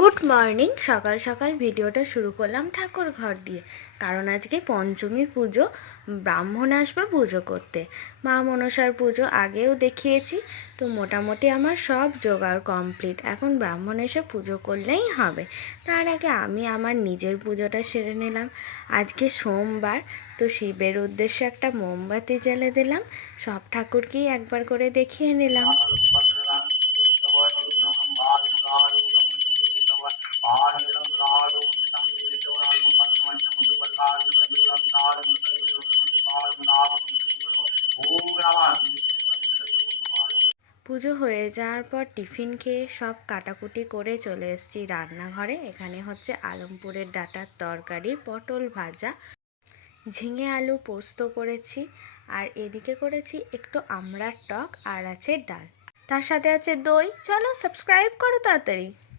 Good morning. সকাল সকাল ভিডিওটা শুরু করলাম ঠাকুর ঘর দিয়ে, কারণ আজকে পঞ্চমী পুজো, ব্রাহ্মণ আসবে পুজো করতে। মা মনসার পুজো আগেও দেখিয়েছি, তো মোটামুটি আমার সব জোগাড় কমপ্লিট। এখন ব্রাহ্মণ এসে পুজো করলেই হবে। তার আগে আমি আমার নিজের পুজোটা সেরে নিলাম। আজকে সোমবার, তো শিবের উদ্দেশ্যে একটা মোমবাতি জ্বেলে দিলাম। সব ঠাকুরকেই একবার করে দেখিয়ে নিলাম। পুজো হয়ে যাওয়ার পর টিফিন খেয়ে সব কাটাকুটি করে চলে এসেছি রান্নাঘরে। এখানে হচ্ছে আলমপুরের ডাঁটার তরকারি, পটল ভাজা, ঝিঙে আলু পোস্ত করেছি, আর এদিকে করেছি একটু আমড়ার টক, আর আছে ডাল, তার সাথে আছে দই। চলো সাবস্ক্রাইব করো তাড়াতাড়ি।